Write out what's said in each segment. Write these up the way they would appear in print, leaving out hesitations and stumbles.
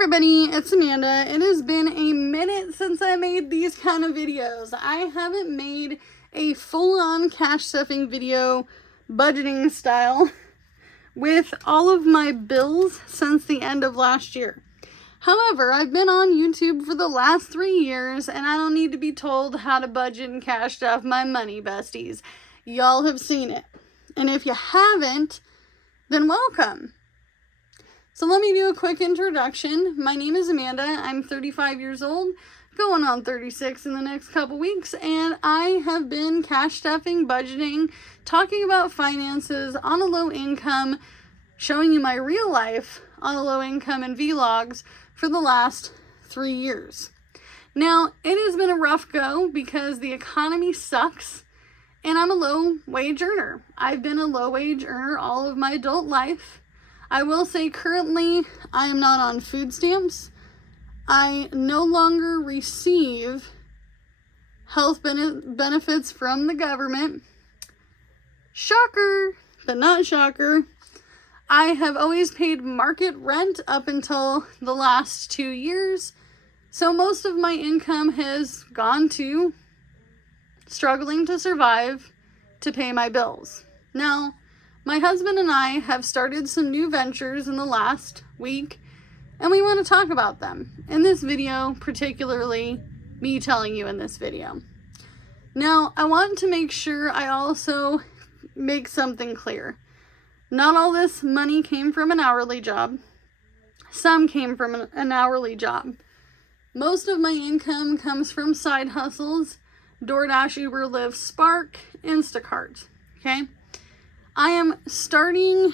everybody, it's Amanda. It has been a minute since I made these kind of videos. I haven't made a full-on cash stuffing video, budgeting style, with all of my bills since the end of last year. However, I've been on YouTube for the last 3 years, and I don't need to be told how to budget and cash stuff my money, besties. Y'all have seen it. And if you haven't, then welcome. So let me do a quick introduction. My name is Amanda. I'm 35 years old, going on 36 in the next couple weeks, and I have been cash stuffing, budgeting, talking about finances on a low income, showing you my real life on a low income and vlogs for the last 3 years. Now, it has been a rough go because the economy sucks and I'm a low wage earner. I've been a low wage earner all of my adult life. I will say currently I am not on food stamps. I no longer receive health benefits from the government. Shocker, but not shocker. I have always paid market rent up until the last 2 years. So most of my income has gone to struggling to survive to pay my bills. Now, my husband and I have started some new ventures in the last week, and we want to talk about them in this video, particularly me telling you in this video. Now, I want to make sure I also make something clear. Not all this money came from an hourly job. Some came from an hourly job. Most of my income comes from side hustles, DoorDash, Uber, Lyft, Spark, Instacart, okay? I am starting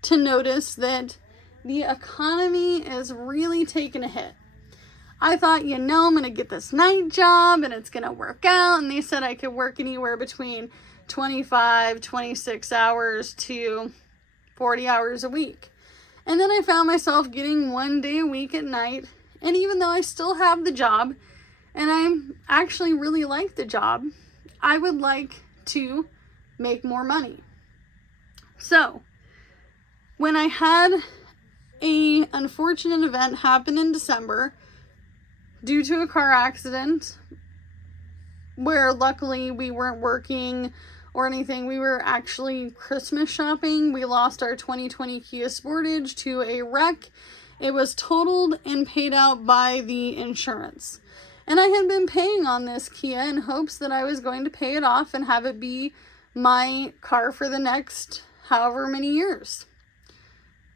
to notice that the economy is really taking a hit. I thought, I'm going to get this night job and it's going to work out. And they said I could work anywhere between 25, 26 hours to 40 hours a week. And then I found myself getting 1 day a week at night. And even though I still have the job and I actually really like the job, I would like to make more money. So, when I had an unfortunate event happen in December due to a car accident where luckily we weren't working or anything, we were actually Christmas shopping. We lost our 2020 Kia Sportage to a wreck. It was totaled and paid out by the insurance. And I had been paying on this Kia in hopes that I was going to pay it off and have it be my car for the next however many years.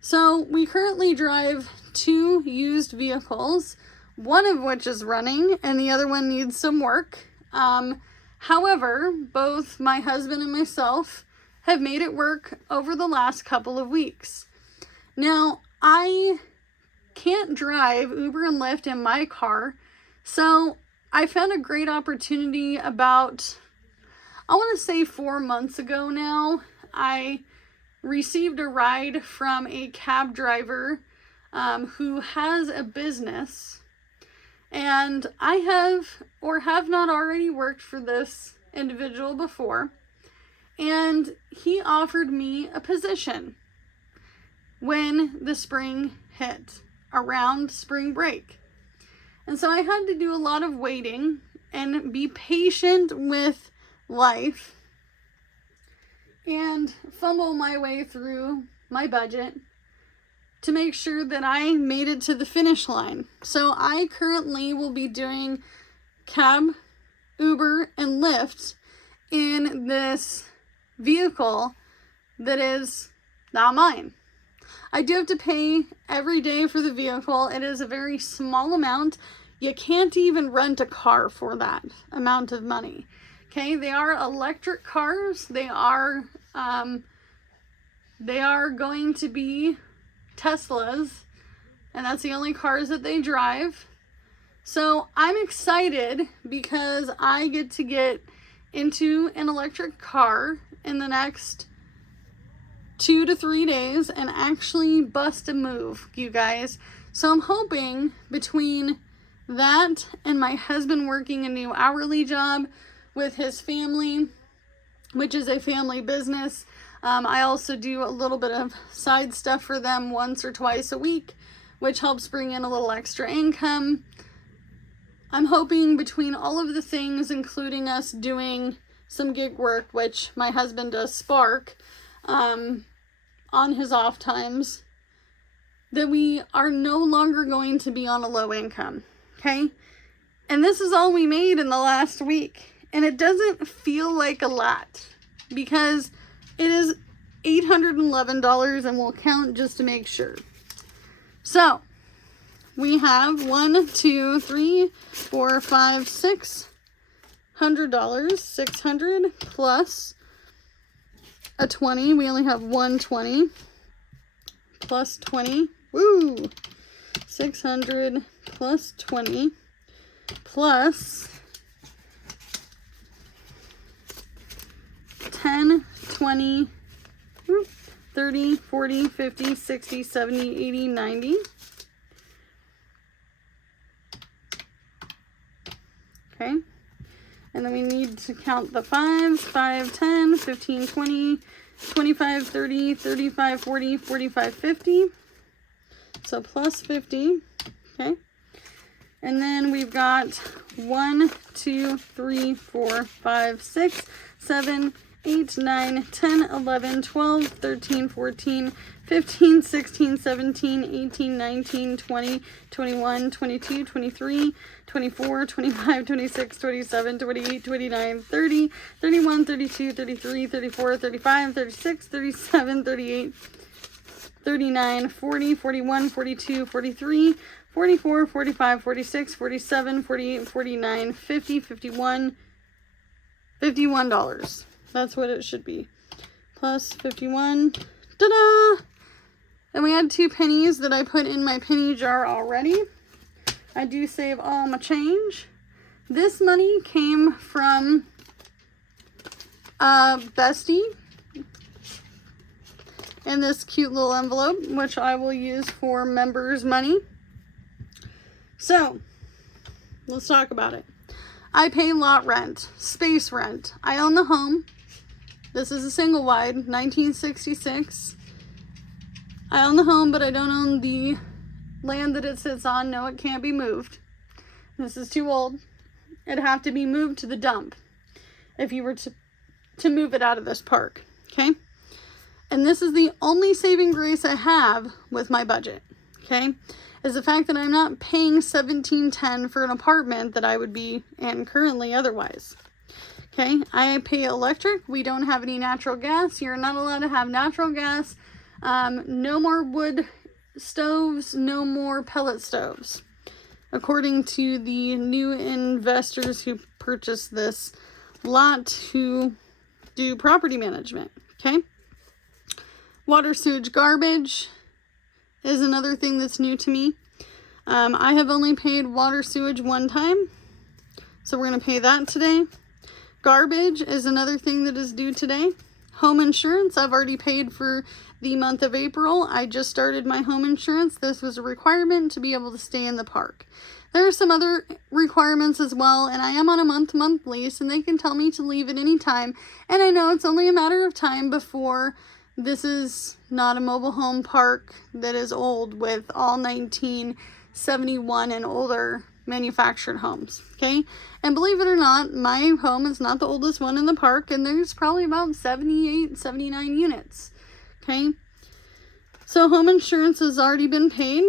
So we currently drive 2 used vehicles, one of which is running and the other one needs some work. However, both my husband and myself have made it work over the last couple of weeks. Now, I can't drive Uber and Lyft in my car, so I found a great opportunity about, I want to say 4 months ago now. I received a ride from a cab driver who has a business, and I have or have not already worked for this individual before, and he offered me a position when the spring hit, around spring break. And so I had to do a lot of waiting and be patient with life and fumble my way through my budget to make sure that I made it to the finish line. So I currently will be doing cab, Uber, and Lyft in this vehicle that is not mine. I do have to pay every day for the vehicle. It is a very small amount. You can't even rent a car for that amount of money. Okay, they are electric cars. They are going to be Teslas, and that's the only cars that they drive. So I'm excited because I get to get into an electric car in the next 2 to 3 days and actually bust a move, you guys. So I'm hoping between that and my husband working a new hourly job with his family, which is a family business, I also do a little bit of side stuff for them once or twice a week which helps bring in a little extra income. I'm hoping between all of the things, including us doing some gig work, which my husband does Spark on his off times, that we are no longer going to be on a low income, okay? And this is all we made in the last week. And it doesn't feel like a lot because it is $811, and we'll count just to make sure. So we have $600 $600 plus a 20. We only have 120 plus 20. Woo! 600 plus 20 plus 10, 20, 30, 40, 50, 60, 70, 80, 90. Okay. And then we need to count the 5s. 5, 10, 15, 20, 25, 30, 35, 40, 45, 50. So plus 50. Okay. And then we've got 1, 2, 3, 4, 5, 6, 7, 8, 9, 10, 11, 12, 13, 14, 15, 16, 17, 18, 19, 20, 21, 22, 23, 24, 25, 26, 27, 28, 29, 30, 31, 32, 33, 34, 35, 36, 37, 38, 39, 40, 41, 42, 43, 44, 45, 46, 47, 48, 49, 50, 51, $51. That's what it should be. Plus 51. Ta-da! And we had 2 pennies that I put in my penny jar already. I do save all my change. This money came from Bestie in this cute little envelope, which I will use for members' money. So, let's talk about it. I pay lot rent, space rent. I own the home. This is a single wide, 1966. I own the home, but I don't own the land that it sits on. No, it can't be moved. This is too old. It'd have to be moved to the dump if you were to move it out of this park, okay? And this is the only saving grace I have with my budget, okay? Is the fact that I'm not paying $17.10 for an apartment that I would be in currently otherwise. Okay, I pay electric. We don't have any natural gas. You're not allowed to have natural gas. No more wood stoves, no more pellet stoves. According to the new investors who purchased this lot who do property management. Okay, water, sewage, garbage is another thing that's new to me. I have only paid water, sewage one time, so we're going to pay that today. Garbage is another thing that is due today. Home insurance, I've already paid for the month of April. I just started my home insurance. This was a requirement to be able to stay in the park. There are some other requirements as well, and I am on a month-to-month lease, and they can tell me to leave at any time. And I know it's only a matter of time before this is not a mobile home park that is old with all 1971 and older manufactured homes, okay? And believe it or not, my home is not the oldest one in the park, and there's probably about 78, 79 units, okay? So home insurance has already been paid,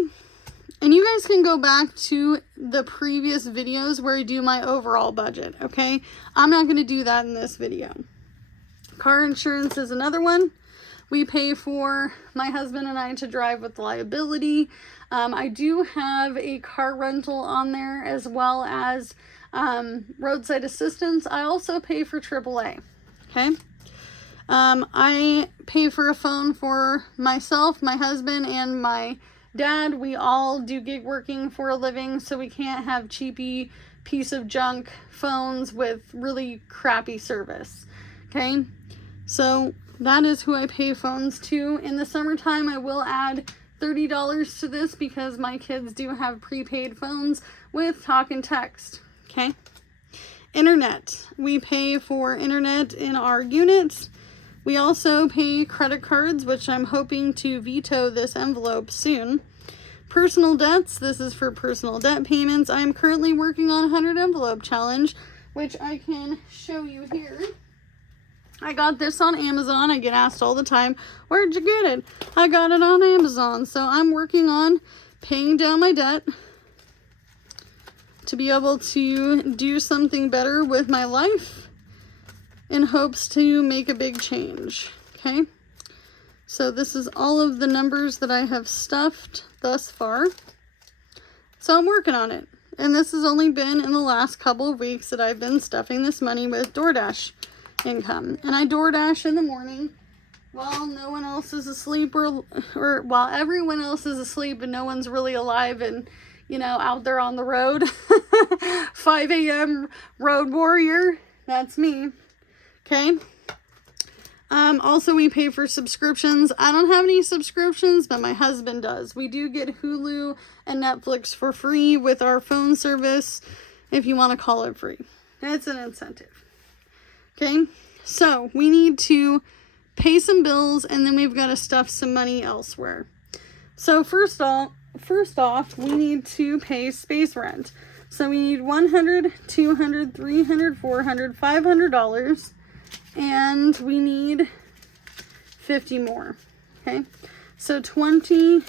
and you guys can go back to the previous videos where I do my overall budget, okay? I'm not going to do that in this video. Car insurance is another one. We pay for my husband and I to drive with liability. I do have a car rental on there as well as roadside assistance. I also pay for AAA, okay? I pay for a phone for myself, my husband, and my dad. We all do gig working for a living, so we can't have cheapy piece of junk phones with really crappy service, okay? So that is who I pay phones to. In the summertime, I will add $30 to this because my kids do have prepaid phones with talk and text, okay? Internet. We pay for internet in our units. We also pay credit cards, which I'm hoping to veto this envelope soon. Personal debts, this is for personal debt payments. I am currently working on a 100 envelope challenge, which I can show you here. I got this on Amazon. I get asked all the time, where'd you get it? I got it on Amazon. So I'm working on paying down my debt to be able to do something better with my life in hopes to make a big change. Okay. So this is all of the numbers that I have stuffed thus far. So I'm working on it. And this has only been in the last couple of weeks that I've been stuffing this money with DoorDash income. And I DoorDash in the morning while no one else is asleep, or while everyone else is asleep and no one's really alive and, you know, out there on the road. 5 a.m. road warrior. That's me. Okay. Also, we pay for subscriptions. I don't have any subscriptions, but my husband does. We do get Hulu and Netflix for free with our phone service, if you want to call it free. It's an incentive. Okay, so we need to pay some bills, and then we've got to stuff some money elsewhere. So first off, we need to pay space rent. So we need $100, $200, $300, $400, $500, and we need 50 more. Okay, so 20,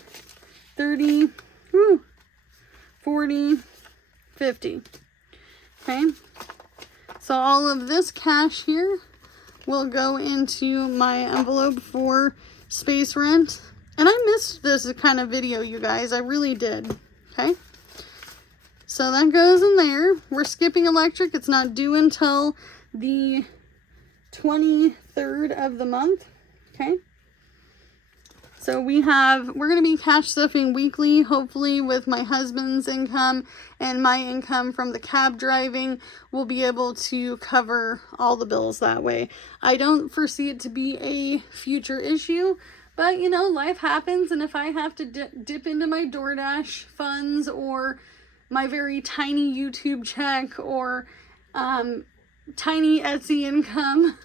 30, 40, 50. Okay. So all of this cash here will go into my envelope for space rent. And I missed this kind of video, you guys. I really did. Okay. So that goes in there. We're skipping electric. It's not due until the 23rd of the month. Okay. So we're going to be cash stuffing weekly, hopefully with my husband's income and my income from the cab driving. We'll be able to cover all the bills that way. I don't foresee it to be a future issue, but you know, life happens. And if I have to dip into my DoorDash funds or my very tiny YouTube check or tiny Etsy income,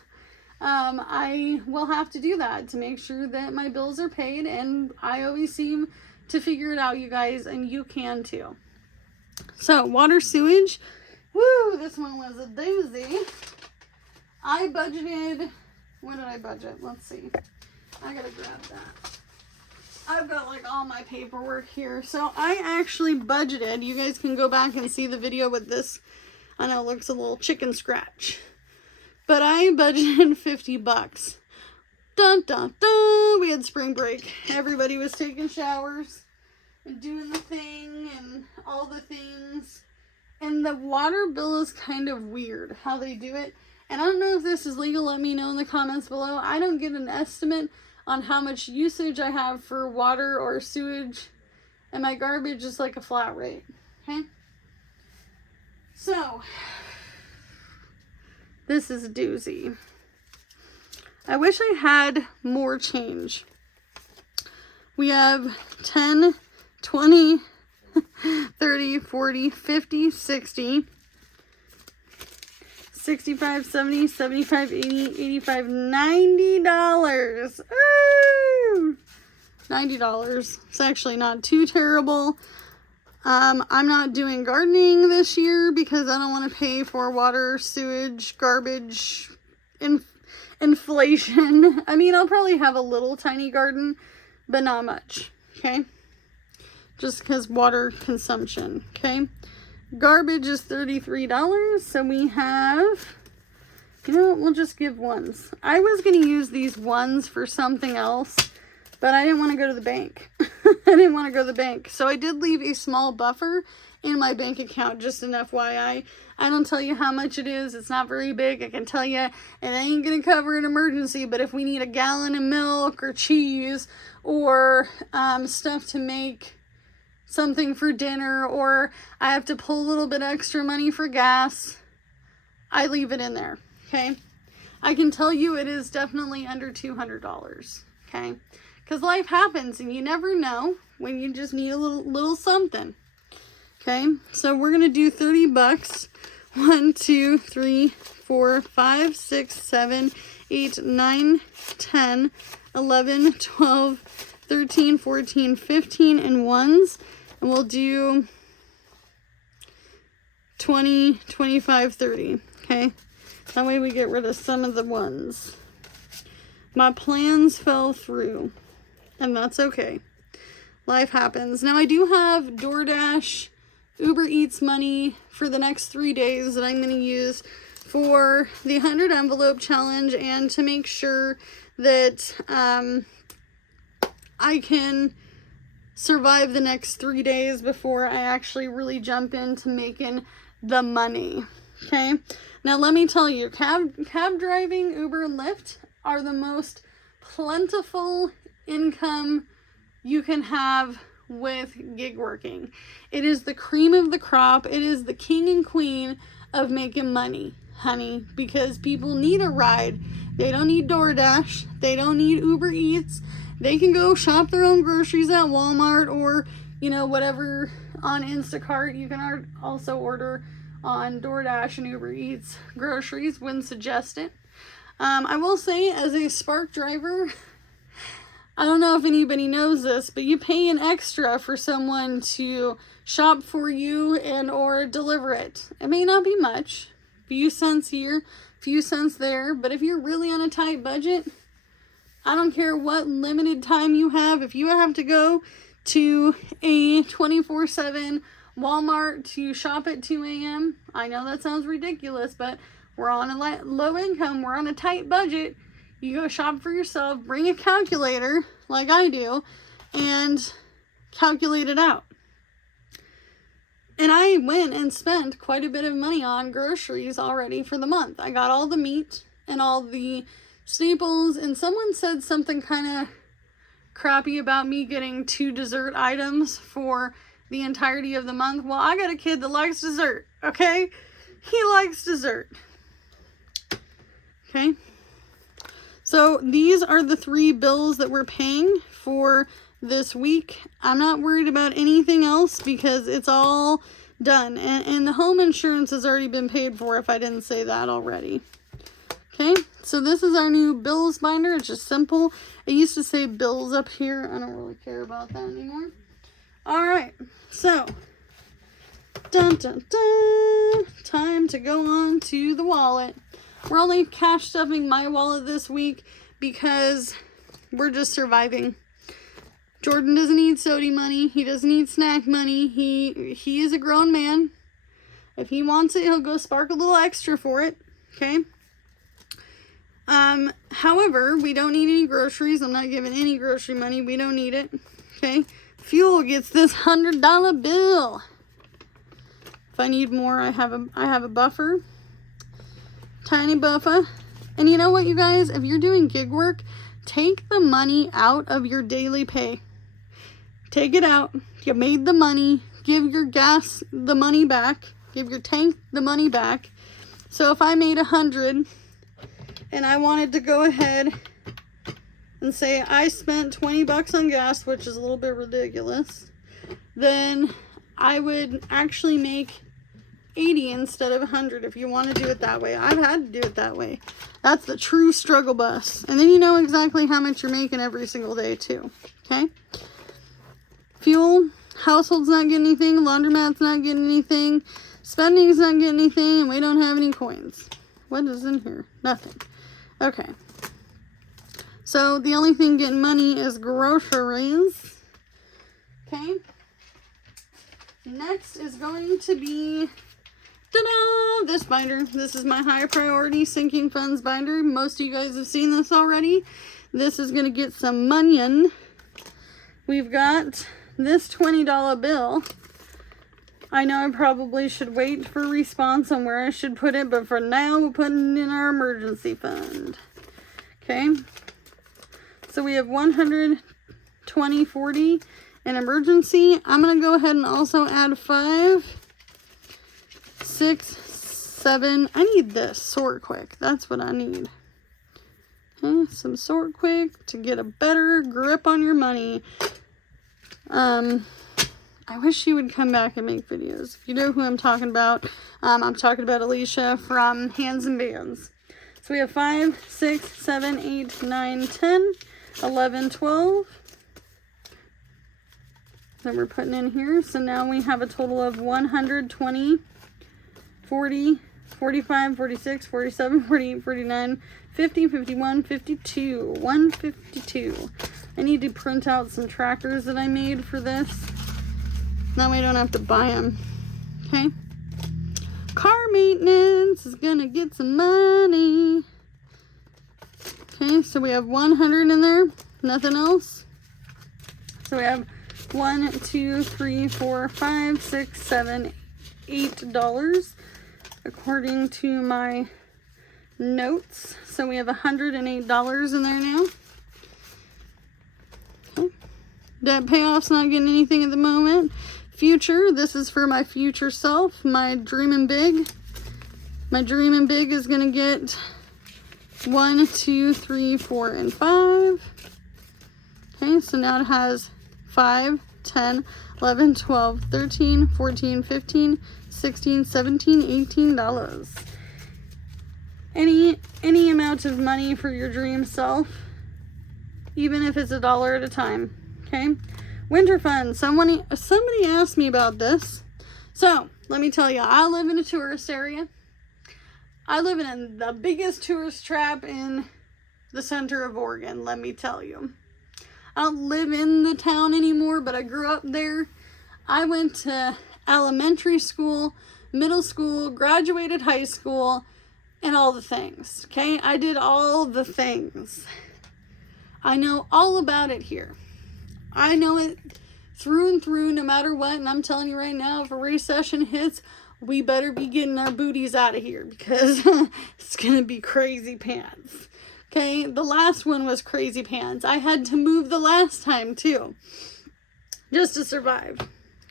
I will have to do that to make sure that my bills are paid, and I always seem to figure it out, you guys, and you can too. So water, sewage, woo, this one was a doozy. I budgeted, what did I budget? Let's see. I gotta grab that. I've got like all my paperwork here. So I actually budgeted, you guys can go back and see the video with this. I know it looks a little chicken scratch. But I budgeted $50. Dun, dun, dun. We had spring break. Everybody was taking showers and doing the thing and all the things. And the water bill is kind of weird how they do it. And I don't know if this is legal. Let me know in the comments below. I don't get an estimate on how much usage I have for water or sewage. And my garbage is like a flat rate. Okay? So this is a doozy. I wish I had more change. We have 10, 20, 30, 40, 50, 60, 65, 70, 75, 80, 85, $90. Ooh! $90. It's actually not too terrible. I'm not doing gardening this year because I don't want to pay for water, sewage, garbage, inflation. I mean, I'll probably have a little tiny garden, but not much, okay? Just because water consumption, okay? Garbage is $33, so we have, you know what, we'll just give ones. I was going to use these ones for something else, but I didn't want to go to the bank. I didn't want to go to the bank. So I did leave a small buffer in my bank account, just an FYI. I don't tell you how much it is. It's not very big. I can tell you it ain't going to cover an emergency, but if we need a gallon of milk or cheese or stuff to make something for dinner, or I have to pull a little bit extra money for gas, I leave it in there, okay? I can tell you it is definitely under $200, okay? Because life happens and you never know when you just need a little something. Okay, so we're going to do $30. 1, 2, 3, 4, 5, 6, 7, 8, 9, 10, 11, 12, 13, 14, 15 in ones. And we'll do 20, 25, 30. Okay? That way we get rid of some of the ones. My plans fell through. And that's okay. Life happens. Now I do have DoorDash, Uber Eats money for the next 3 days that I'm going to use for the 100 envelope challenge and to make sure that I can survive the next 3 days before I actually really jump into making the money. Okay? Now let me tell you, cab driving, Uber and Lyft are the most plentiful income you can have with gig working. It is the cream of the crop. It is the king and queen of making money, honey, because people need a ride. They don't need DoorDash. They don't need Uber Eats. They can go shop their own groceries at Walmart or, you know, whatever on Instacart. You can also order on DoorDash and Uber Eats groceries. Wouldn't suggest it. I will say, as a Spark driver, I don't know if anybody knows this, but you pay an extra for someone to shop for you and or deliver it. It may not be much, few cents here, few cents there, but if you're really on a tight budget, I don't care what limited time you have. If you have to go to a 24/7 Walmart to shop at 2 a.m., I know that sounds ridiculous, but we're on a low income, we're on a tight budget. You go shop for yourself, bring a calculator, like I do, and calculate it out. And I went and spent quite a bit of money on groceries already for the month. I got all the meat and all the staples, and someone said something kind of crappy about me getting 2 dessert items for the entirety of the month. Well, I got a kid that likes dessert, okay? He likes dessert. Okay? So these are the 3 bills that we're paying for this week. I'm not worried about anything else because it's all done. And the home insurance has already been paid for if I didn't say that already. Okay, so this is our new bills binder. It's just simple. It used to say bills up here. I don't really care about that anymore. All right, so dun, dun, dun. Time to go on to the wallet. We're only cash stuffing my wallet this week because we're just surviving. Jordan doesn't need soda money. He doesn't need snack money. He is a grown man. If he wants it, he'll go spark a little extra for it. Okay? However, we don't need any groceries. I'm not giving any grocery money. We don't need it. Okay? Fuel gets this $100 bill. If I need more, I have a buffer. Tiny buffer. And you know what, you guys? If you're doing gig work, take the money out of your daily pay. Take it out. You made the money. Give your gas the money back. Give your tank the money back. So if I made 100 and I wanted to go ahead and say I spent 20 bucks on gas, which is a little bit ridiculous, then I would actually make 80 instead of 100 if you want to do it that way. I've had to do it that way. That's the true struggle bus. And then you know exactly how much you're making every single day too. Okay? Fuel, household's not getting anything, laundromat's not getting anything, spending's not getting anything, and we don't have any coins. What is in here? Nothing. Okay. So the only thing getting money is groceries. Okay? Next is going to be ta-da! This binder. This is my high priority sinking funds binder. Most of you guys have seen this already. This is going to get some money. We've got this $20 bill. I know I probably should wait for a response on where I should put it, but for now we're putting it in our emergency fund. Okay. So we have 120, 40 in emergency. I'm going to go ahead and also add 5, 6, 7. I need this sort quick. That's what I need. Okay, some sort quick to get a better grip on your money. I wish she would come back and make videos. If you know who I'm talking about, I'm talking about Alicia from Hands and Bands. So we have 5, 6, 7, 8, 9, 10, 11, 12, that we're putting in here. So now we have a total of 120, 40, 45, 46, 47, 48, 49, 50, 51, 52, 152. I need to print out some trackers that I made for this. That way I don't have to buy them. Okay. Car maintenance is gonna get some money. Okay, so we have 100 in there, nothing else. So we have 1, 2, 3, 4, 5, 6, 7, $8 according to my notes. So we have $108 in there now. Okay. Debt payoff's not getting anything at the moment. Future, this is for my future self, my dreaming big. My dreaming big is gonna get 1, 2, 3, 4, and 5. Okay, so now it has 5, 10, 11, 12, 13, 14, 15, 16, 17, $18. Any amount of money for your dream self, even if it's $1 at a time. Okay. Winter fun. Somebody asked me about this. So let me tell you, I live in a tourist area. I live in the biggest tourist trap in the center of Oregon, let me tell you. I don't live in the town anymore, but I grew up there. I went to elementary school, middle school, graduated high school, and all the things. Okay, I did all the things. I know all about it here. I know it through and through, no matter what. And I'm telling you right now, if a recession hits, we better be getting our booties out of here, because it's gonna be crazy pants. Okay, the last one was crazy pants. I had to move the last time too, just to survive.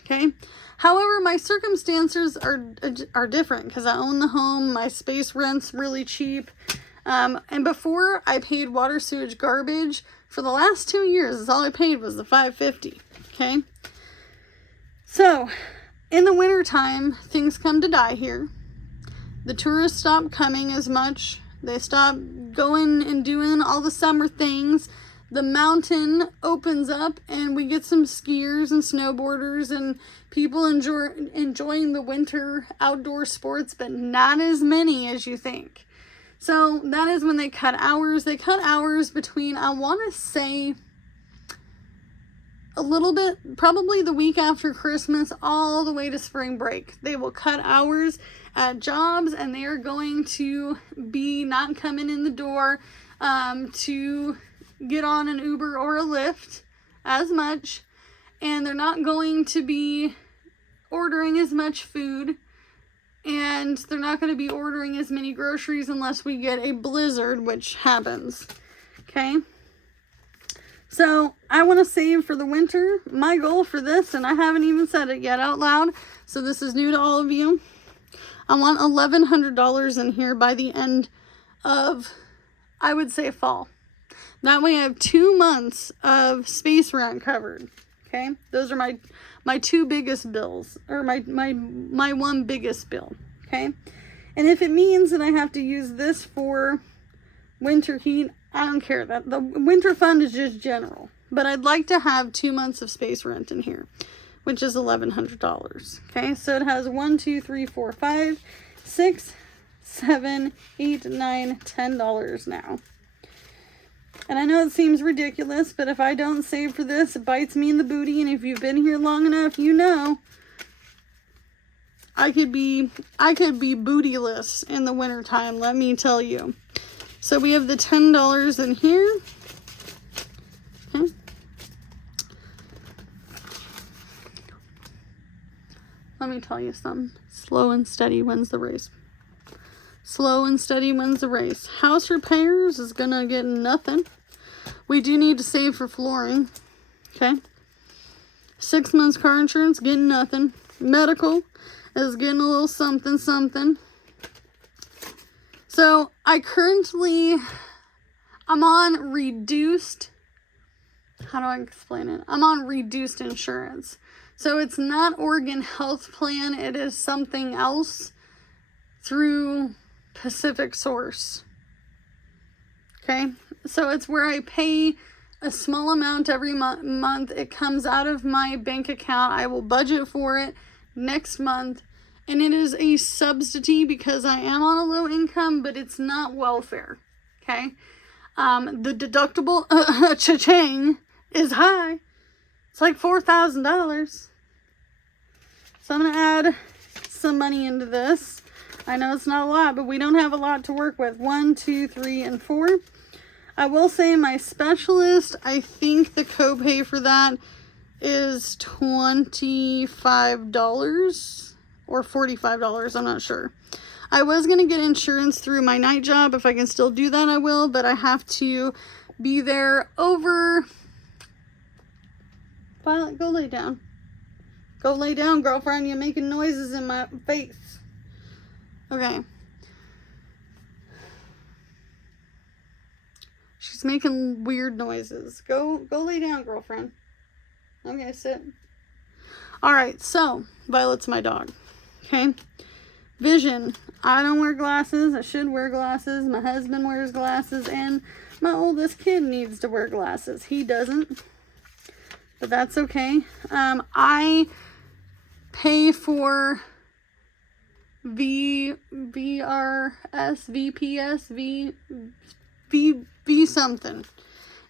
Okay. However, my circumstances are different because I own the home. My space rent's really cheap. And before, I paid water, sewage, garbage for the last 2 years. All I paid was the $5.50. Okay. So in the winter time, things come to die here. The tourists stop coming as much. They stop going and doing all the summer things. The mountain opens up and we get some skiers and snowboarders and people enjoying the winter outdoor sports, but not as many as you think. So that is when they cut hours. They cut hours between, I want to say, a little bit, probably the week after Christmas, all the way to spring break. They will cut hours at jobs and they are going to be not coming in the door to get on an Uber or a Lyft as much, and they're not going to be ordering as much food, and they're not going to be ordering as many groceries unless we get a blizzard, which happens. Okay, so I want to save for the winter. My goal for this, and I haven't even said it yet out loud, so this is new to all of you, I want $1,100 in here by the end of, I would say, fall. That way I have 2 months of space rent covered. Okay, those are my two biggest bills, or my one biggest bill. Okay, and if it means that I have to use this for winter heat, I don't care. That the winter fund is just general, but I'd like to have 2 months of space rent in here, which is $1,100. Okay, so it has 1, 2, 3, 4, 5, 6, 7, 8, 9, $10 now. And I know it seems ridiculous, but if I don't save for this, it bites me in the booty. And if you've been here long enough, you know I could be bootyless in the wintertime, let me tell you. So we have the $10 in here. Okay. Let me tell you something. Slow and steady wins the race. Slow and steady wins the race. House repairs is gonna get nothing. We do need to save for flooring. Okay. 6 months car insurance, getting nothing. Medical is getting a little something, something. So I'm on reduced, how do I explain it? I'm on reduced insurance. So it's not Oregon Health Plan. It is something else through Pacific Source. Okay, so it's where I pay a small amount every month. It comes out of my bank account. I will budget for it next month. And it is a subsidy because I am on a low income, but it's not welfare. Okay? The deductible, cha-ching, is high. It's like $4,000. So I'm going to add some money into this. I know it's not a lot, but we don't have a lot to work with. 1, 2, 3, and 4. I will say my specialist, I think the copay for that is $25 or $45. I'm not sure. I was going to get insurance through my night job. If I can still do that, I will. But I have to be there over... Violet, go lay down. Go lay down, girlfriend. You're making noises in my face. Okay. She's making weird noises. Go lay down, girlfriend. Okay, sit. Alright, so, Violet's my dog. Okay? Vision. I don't wear glasses. I should wear glasses. My husband wears glasses. And my oldest kid needs to wear glasses. He doesn't. But that's okay. I pay for VPS, something.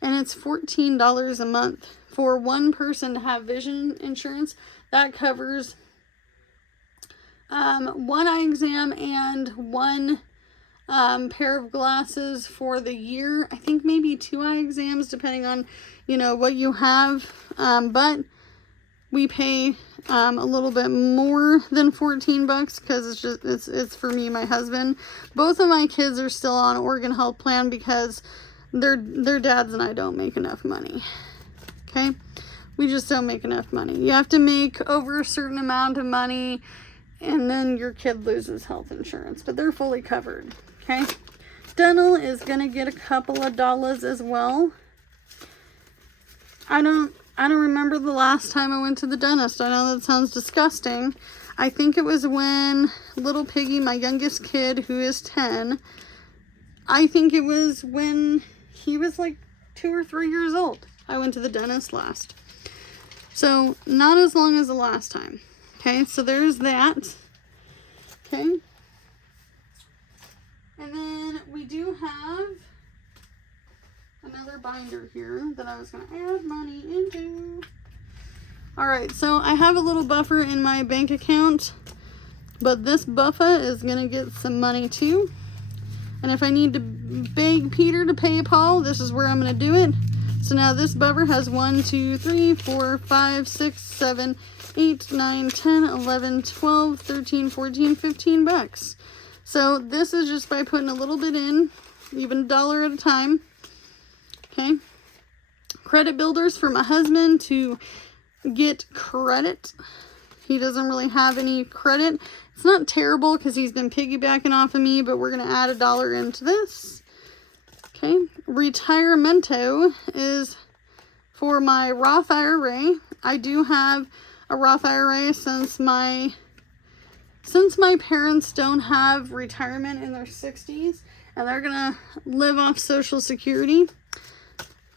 And it's $14 a month for one person to have vision insurance. That covers one eye exam and one pair of glasses for the year. I think maybe 2 eye exams depending on, what you have. But we pay a little bit more than $14 because it's for me and my husband. Both of my kids are still on Oregon Health Plan because their dads and I don't make enough money. Okay? We just don't make enough money. You have to make over a certain amount of money and then your kid loses health insurance, but they're fully covered. Okay? Dental is going to get a couple of dollars as well. I don't remember the last time I went to the dentist. I know that sounds disgusting. I think it was when little Piggy, my youngest kid, who is 10, I think it was when he was like 2 or 3 years old. I went to the dentist last. So, not as long as the last time. Okay, so there's that. Okay. And then we do have another binder here that I was going to add money into. Alright, so I have a little buffer in my bank account, but this buffer is going to get some money too. And if I need to beg Peter to pay Paul, this is where I'm going to do it. So now this buffer has 1, 2, 3, 4, 5, 6, 7, 8, 9, 10, 11, 12, 13, 14, 15 bucks. So this is just by putting a little bit in, even $1 at a time. Okay. Credit builders for my husband to get credit. He doesn't really have any credit. It's not terrible because he's been piggybacking off of me, but we're going to add $1 into this. Okay. Retiremento is for my Roth IRA. I do have a Roth IRA since my parents don't have retirement in their 60s and they're going to live off Social Security.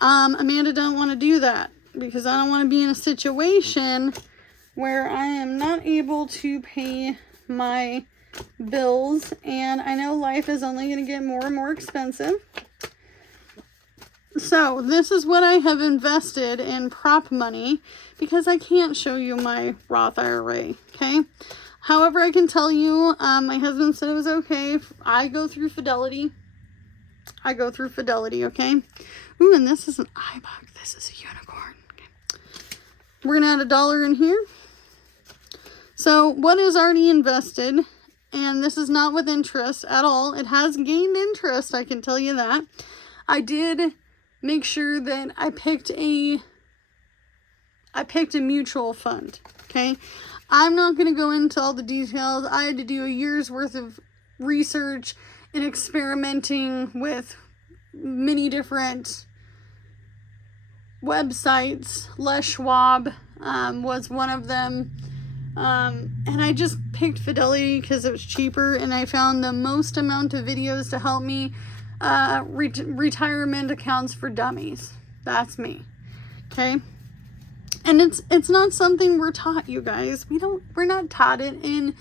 Amanda don't want to do that because I don't want to be in a situation where I am not able to pay my bills, and I know life is only going to get more and more expensive. So this is what I have invested in prop money because I can't show you my Roth IRA, okay? However, I can tell you, my husband said it was okay. I go through Fidelity. Okay? Ooh, and this is an iBug. This is a unicorn. Okay. We're going to add $1 in here. So what is already invested, and this is not with interest at all. It has gained interest, I can tell you that. I did make sure that I picked a mutual fund, okay? I'm not going to go into all the details. I had to do a year's worth of research and experimenting with many different websites. Les Schwab was one of them. And I just picked Fidelity because it was cheaper, and I found the most amount of videos to help me retirement accounts for dummies. That's me. Okay? And it's not something we're taught, you guys. We're not taught it in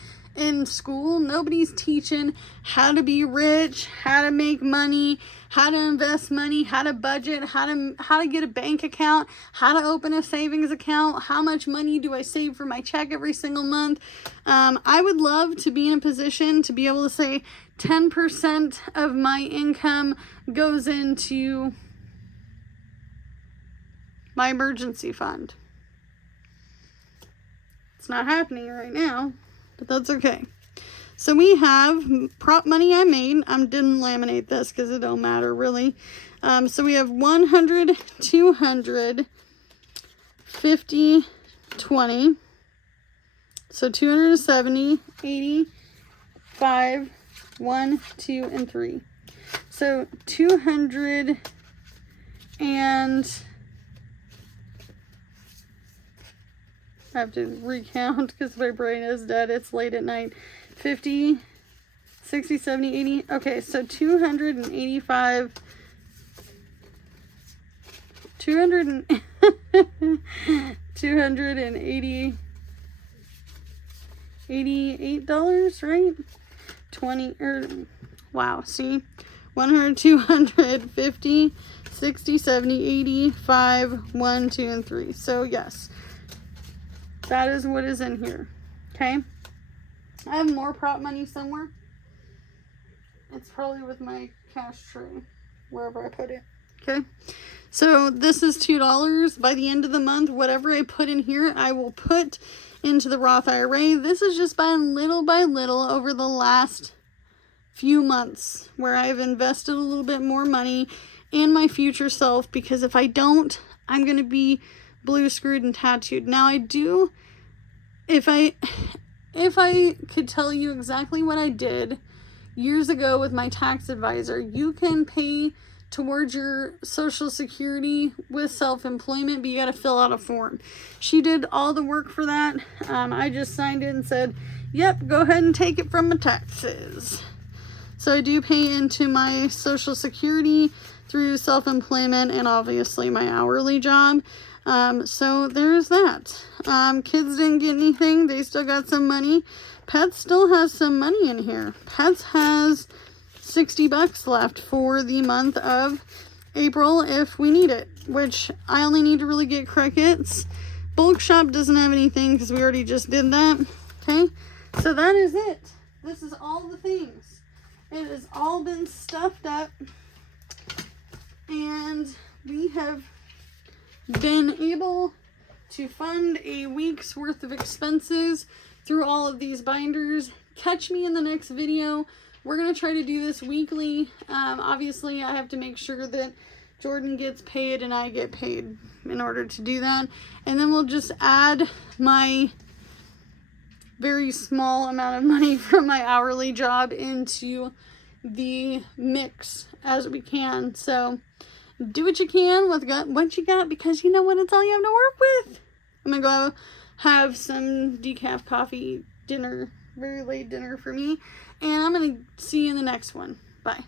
school. Nobody's teaching how to be rich, how to make money, how to invest money, how to budget, how to get a bank account, how to open a savings account, how much money do I save for my check every single month. I would love to be in a position to be able to say 10% of my income goes into my emergency fund. It's not happening right now, but that's okay. So we have prop money I made. I didn't laminate this because it don't matter really. So we have 100, 200, 50, 20. So 270, 80, 5, 1, 2, and 3. So 200 and... I have to recount because my brain is dead. It's late at night. 50, 60, 70, 80. Okay, so 285. 280. $88, right? 20 wow, see? 100, 200, 50, 60, 70, 80, 5, 1, 2, and 3. So yes. That is what is in here. Okay. I have more prop money somewhere. It's probably with my cash tray, wherever I put it. Okay. So this is $2. By the end of the month, whatever I put in here, I will put into the Roth IRA. This is just by little over the last few months where I've invested a little bit more money in my future self, because if I don't, I'm going to be blue, screwed, and tattooed. Now I do, if I could tell you exactly what I did years ago with my tax advisor, you can pay towards your Social Security with self-employment, but you got to fill out a form. She did all the work for that. I just signed it and said, yep, go ahead and take it from my taxes. So I do pay into my Social Security through self-employment and obviously my hourly job. So there's that. Kids didn't get anything. They still got some money. Pets still has some money in here. Pets has $60 left for the month of April if we need it, which I only need to really get crickets. Bulk Shop doesn't have anything because we already just did that. Okay, so that is it. This is all the things. It has all been stuffed up, and we have been able to fund a week's worth of expenses through all of these binders. Catch me in the next video. We're going to try to do this weekly. Obviously, I have to make sure that Jordan gets paid and I get paid in order to do that. And then we'll just add my very small amount of money from my hourly job into the mix as we can. So do what you can with what you got, because you know what, it's all you have to work with. I'm going to go have some decaf coffee dinner, very late dinner for me. And I'm going to see you in the next one. Bye.